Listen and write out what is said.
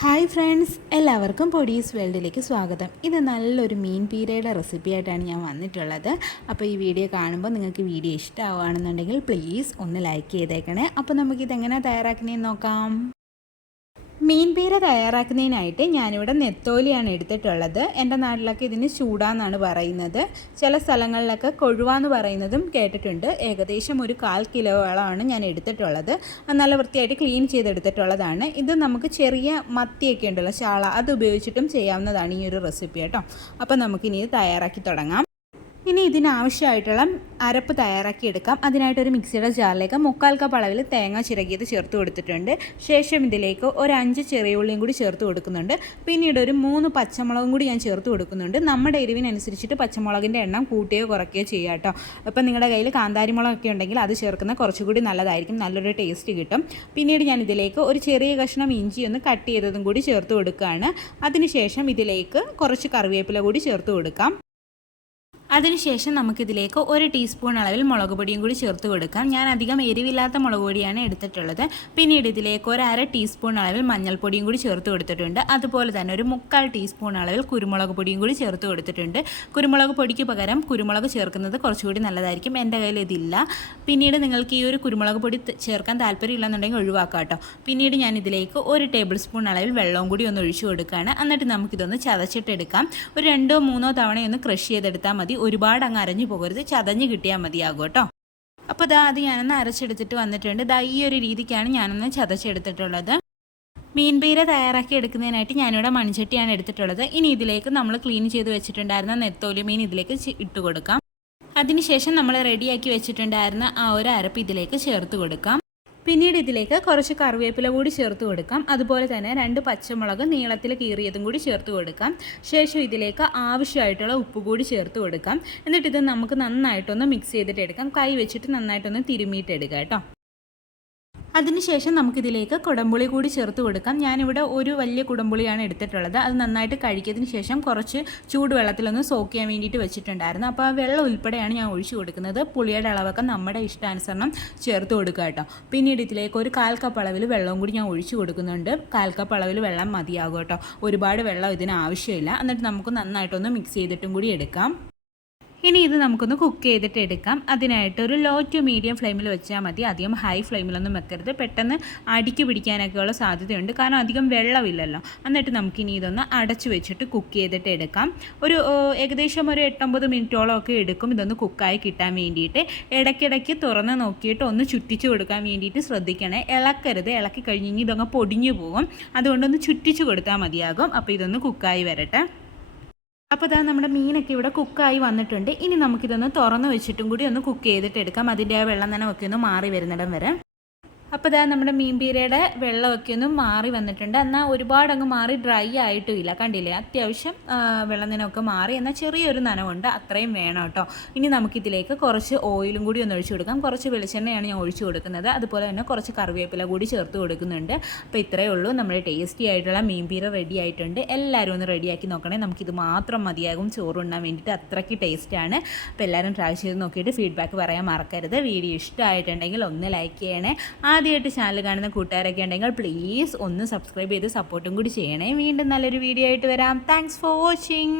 Hi friends, എല്ലാവർക്കും പൊടീസ് വേൾഡിലേക്ക് സ്വാഗതം. ഇത് നല്ലൊരു മീൻ പീരയുടെ റെസിപ്പി ആയിട്ടാണ് ഞാൻ വന്നിട്ടുള്ളത്. അപ്പോൾ ഈ വീഡിയോ കാണുമ്പോൾ നിങ്ങൾക്ക് വീഡിയോ ഇഷ്ടമാവുകയാണെന്നുണ്ടെങ്കിൽ പ്ലീസ് ഒന്ന് ലൈക്ക് ചെയ്തേക്കണേ. അപ്പോൾ നമുക്കിതെങ്ങനെ തയ്യാറാക്കുന്നതെന്ന് നോക്കാം. മീൻ പീര തയ്യാറാക്കുന്നതിനായിട്ട് ഞാനിവിടെ നെത്തോലിയാണ് എടുത്തിട്ടുള്ളത്. എൻ്റെ നാട്ടിലൊക്കെ ഇതിന് ചൂടാന്നാണ് പറയുന്നത്. ചില സ്ഥലങ്ങളിലൊക്കെ കൊഴുവാന്ന് പറയുന്നതും കേട്ടിട്ടുണ്ട്. ഏകദേശം ഒരു 1/4 കിലോയോളമാണ് ഞാൻ എടുത്തിട്ടുള്ളത്. നല്ല വൃത്തിയായിട്ട് ക്ലീൻ ചെയ്തെടുത്തിട്ടുള്ളതാണ്. ഇത് നമുക്ക് ചെറിയ മത്തിയൊക്കെ ഉണ്ടല്ലോ, ചാള, അത് ഉപയോഗിച്ചിട്ടും ചെയ്യാവുന്നതാണ് ഈ ഒരു റെസിപ്പി കേട്ടോ. അപ്പോൾ നമുക്കിനി ഇത് തയ്യാറാക്കി തുടങ്ങാം. ഇനി ഇതിനാവശ്യമായിട്ടുള്ള അരപ്പ് തയ്യാറാക്കി എടുക്കാം. അതിനായിട്ടൊരു മിക്സിയുടെ ജാറിലേക്ക് 3/4 കപ്പ് അളവിൽ തേങ്ങ ചിരകിയത് ചേർത്ത് കൊടുത്തിട്ടുണ്ട്. ശേഷം ഇതിലേക്ക് ഒരു 5 ചെറിയ ഉള്ളിയും കൂടി ചേർത്ത് കൊടുക്കുന്നുണ്ട്. പിന്നീട് ഒരു 3 പച്ചമുളകും കൂടി ഞാൻ ചേർത്ത് കൊടുക്കുന്നുണ്ട്. നമ്മുടെ എരിവിനനുസരിച്ചിട്ട് പച്ചമുളകിൻ്റെ എണ്ണം കൂട്ടുകയോ കുറയ്ക്കുകയോ ചെയ്യുക കേട്ടോ. അപ്പോൾ നിങ്ങളുടെ കയ്യിൽ കാന്താരി മുളകൊക്കെ ഉണ്ടെങ്കിൽ അത് ചേർക്കുന്ന കുറച്ചുകൂടി നല്ലതായിരിക്കും, നല്ലൊരു ടേസ്റ്റ് കിട്ടും. പിന്നീട് ഞാൻ ഇതിലേക്ക് ഒരു ചെറിയ കഷ്ണം ഇഞ്ചി ഒന്ന് കട്ട് ചെയ്തതും കൂടി ചേർത്ത് കൊടുക്കുകയാണ്. അതിനുശേഷം ഇതിലേക്ക് കുറച്ച് കറിവേപ്പില കൂടി ചേർത്ത് കൊടുക്കാം. അതിനുശേഷം നമുക്കിതിലേക്ക് 1 ടീസ്പൂൺ അളവിൽ മുളക് പൊടിയും കൂടി ചേർത്ത് കൊടുക്കാം. ഞാൻ അധികം എരിവില്ലാത്ത മുളക് പൊടിയാണ് എടുത്തിട്ടുള്ളത്. പിന്നീട് ഇതിലേക്ക് ഒരു 1/2 ടീസ്പൂൺ അളവിൽ മഞ്ഞൾപ്പൊടിയും കൂടി ചേർത്ത് കൊടുത്തിട്ടുണ്ട്. അതുപോലെ തന്നെ ഒരു 3/4 ടീസ്പൂൺ അളവിൽ കുരുമുളക് പൊടിയും കൂടി ചേർത്ത് കൊടുത്തിട്ടുണ്ട്. കുരുമുളക് പൊടിക്ക് പകരം കുരുമുളക് ചേർക്കുന്നത് കുറച്ചുകൂടി നല്ലതായിരിക്കും. എൻ്റെ കയ്യിൽ ഇതില്ല. പിന്നീട് നിങ്ങൾക്ക് ഈ ഒരു കുരുമുളക് പൊടി ചേർക്കാൻ താല്പര്യമില്ലെന്നുണ്ടെങ്കിൽ ഒഴിവാക്കാം കേട്ടോ. പിന്നീട് ഞാൻ ഇതിലേക്ക് 1 ടേബിൾ സ്പൂൺ അളവിൽ വെള്ളവും കൂടി ഒന്ന് ഒഴിച്ചു കൊടുക്കുകയാണ്. എന്നിട്ട് നമുക്കിതൊന്ന് ചതച്ചിട്ടെടുക്കാം. ഒരു 2-3 തവണയൊന്ന് ക്രഷ് ചെയ്തെടുത്താൽ മതി. ഒരുപാട് അങ്ങ് അരഞ്ഞു പോകരുത്, ചതഞ്ഞ് കിട്ടിയാൽ മതിയാകും കേട്ടോ. അപ്പോൾ അത് ഞാനൊന്ന് അരച്ചെടുത്തിട്ട് വന്നിട്ടുണ്ട്. ഈ ഒരു രീതിക്കാണ് ഞാനൊന്ന് ചതച്ചെടുത്തിട്ടുള്ളത്. മീൻ പീര തയ്യാറാക്കി എടുക്കുന്നതിനായിട്ട് ഞാനിവിടെ മൺചട്ടിയാണ് എടുത്തിട്ടുള്ളത്. ഇനി ഇതിലേക്ക് നമ്മൾ ക്ലീൻ ചെയ്ത് വെച്ചിട്ടുണ്ടായിരുന്ന നെത്തോലി മീൻ ഇതിലേക്ക് ഇട്ട് കൊടുക്കാം. അതിനുശേഷം നമ്മൾ റെഡിയാക്കി വെച്ചിട്ടുണ്ടായിരുന്ന ആ ഒരു അരപ്പ് ഇതിലേക്ക് ചേർത്ത് കൊടുക്കാം. പിന്നീട് ഇതിലേക്ക് കുറച്ച് കറിവേപ്പില കൂടി ചേർത്ത് കൊടുക്കാം. അതുപോലെ തന്നെ 2 പച്ചമുളക് നീളത്തിൽ കീറിയതും കൂടി ചേർത്ത് കൊടുക്കാം. ശേഷം ഇതിലേക്ക് ആവശ്യമായിട്ടുള്ള ഉപ്പ് കൂടി ചേർത്ത് കൊടുക്കാം. എന്നിട്ട് ഇത് നമുക്ക് നന്നായിട്ടൊന്ന് മിക്സ് ചെയ്തിട്ട് എടുക്കാം. കൈ വെച്ചിട്ട് നന്നായിട്ടൊന്ന് തിരുമ്മിയിട്ടെടുക്കാം കേട്ടോ. അതിനുശേഷം നമുക്കിതിലേക്ക് കുടംപുളി കൂടി ചേർത്ത് കൊടുക്കാം. ഞാനിവിടെ ഒരു വലിയ കുടംപുളിയാണ് എടുത്തിട്ടുള്ളത്. അത് നന്നായിട്ട് കഴുകിയതിന് ശേഷം കുറച്ച് ചൂടുവെള്ളത്തിലൊന്ന് സോക്ക് ചെയ്യാൻ വേണ്ടിയിട്ട് വെച്ചിട്ടുണ്ടായിരുന്നു. അപ്പോൾ ആ വെള്ളം ഉൾപ്പെടെയാണ് ഞാൻ ഒഴിച്ചു കൊടുക്കുന്നത്. പുളിയുടെ അളവൊക്കെ നമ്മുടെ ഇഷ്ടാനുസരണം ചേർത്ത് കൊടുക്കുക കേട്ടോ. പിന്നീട് ഇതിലേക്ക് ഒരു 1/4 കപ്പ് അളവിൽ വെള്ളവും കൂടി ഞാൻ ഒഴിച്ചു കൊടുക്കുന്നുണ്ട്. 1/4 കപ്പ് അളവിൽ വെള്ളം മതിയാകും കേട്ടോ. ഒരുപാട് വെള്ളം ഇതിന് ആവശ്യമില്ല. എന്നിട്ട് നമുക്ക് നന്നായിട്ടൊന്ന് മിക്സ് ചെയ്തിട്ടും കൂടി എടുക്കാം. ഇനി ഇത് നമുക്കൊന്ന് കുക്ക് ചെയ്തിട്ട് എടുക്കാം. അതിനായിട്ട് ഒരു ലോ ടു മീഡിയം ഫ്ലെയിമിൽ വെച്ചാൽ മതി. അധികം ഹൈ ഫ്ലെയിമിലൊന്നും വെക്കരുത്. പെട്ടെന്ന് അടിക്ക് പിടിക്കാനൊക്കെയുള്ള സാധ്യതയുണ്ട്, കാരണം അധികം വെള്ളമില്ലല്ലോ. എന്നിട്ട് നമുക്കിനി ഇതൊന്ന് അടച്ചു വെച്ചിട്ട് കുക്ക് ചെയ്തിട്ട് എടുക്കാം. ഏകദേശം ഒരു 8-9 മിനിറ്റോളം ഒക്കെ എടുക്കും ഇതൊന്ന് കുക്കായി കിട്ടാൻ വേണ്ടിയിട്ട്. ഇടയ്ക്കിടയ്ക്ക് തുറന്ന് നോക്കിയിട്ട് ഒന്ന് ചുറ്റിച്ച് കൊടുക്കാൻ വേണ്ടിയിട്ട് ശ്രദ്ധിക്കണേ. ഇളക്കരുത്. ഇളക്കി കഴിഞ്ഞെങ്കിൽ ഇതൊന്ന് പൊടിഞ്ഞു പോകും. അതുകൊണ്ടൊന്ന് ചുറ്റിച്ച് കൊടുത്താൽ മതിയാകും. അപ്പോൾ ഇതൊന്ന് കുക്കായി വരട്ടെ. അപ്പോൾ നമ്മുടെ മീനൊക്കെ ഇവിടെ കുക്കായി വന്നിട്ടുണ്ട്. ഇനി നമുക്കിതൊന്ന് തുറന്ന് വെച്ചിട്ടും കൂടി ഒന്ന് കുക്ക് ചെയ്തിട്ട് എടുക്കാം. അതിൻ്റെ ആ വെള്ളം തന്നെ ഒക്കെ ഒന്ന് മാറി വരുന്നിടം വരെ. അപ്പോൾ നമ്മുടെ മീൻ പീരയുടെ വെള്ളമൊക്കെ ഒന്ന് മാറി വന്നിട്ടുണ്ട്. എന്നാൽ ഒരുപാട് അങ്ങ് മാറി ഡ്രൈ ആയിട്ടുമില്ല, കണ്ടില്ലേ? അത്യാവശ്യം വെള്ളം നനമൊക്കെ മാറി, എന്നാൽ ചെറിയൊരു നനവുണ്ട്, അത്രയും വേണം കേട്ടോ. ഇനി നമുക്കിതിലേക്ക് കുറച്ച് ഓയിലും കൂടി ഒന്ന് ഒഴിച്ചു കൊടുക്കാം. കുറച്ച് വെളിച്ചെണ്ണയാണ് ഞാൻ ഒഴിച്ചു കൊടുക്കുന്നത്. അതുപോലെ തന്നെ കുറച്ച് കറിവേപ്പില കൂടി ചേർത്ത് കൊടുക്കുന്നുണ്ട്. അപ്പോൾ ഇത്രയേ ഉള്ളൂ, നമ്മുടെ ടേസ്റ്റി ആയിട്ടുള്ള മീൻ പീര റെഡി ആയിട്ടുണ്ട്. എല്ലാവരും ഒന്ന് റെഡിയാക്കി നോക്കണേ. നമുക്കിത് മാത്രം മതിയാകും ചോറുണ്ണാൻ വേണ്ടിയിട്ട്, അത്രയ്ക്ക് ടേസ്റ്റാണ്. അപ്പോൾ എല്ലാവരും ട്രൈ ചെയ്ത് നോക്കിയിട്ട് ഫീഡ്ബാക്ക് പറയാൻ മറക്കരുത്. വീഡിയോ ഇഷ്ടമായിട്ടുണ്ടെങ്കിൽ ഒന്ന് ലൈക്ക് ചെയ്യണേ. ആദ്യമായിട്ട് ചാനൽ കാണുന്ന കൂട്ടുകാരൊക്കെ ഉണ്ടെങ്കിൽ പ്ലീസ് ഒന്ന് സബ്സ്ക്രൈബ് ചെയ്ത് സപ്പോർട്ടും കൂടി ചെയ്യണേ. വീണ്ടും നല്ലൊരു വീഡിയോ ആയിട്ട് വരാം. Thanks for watching.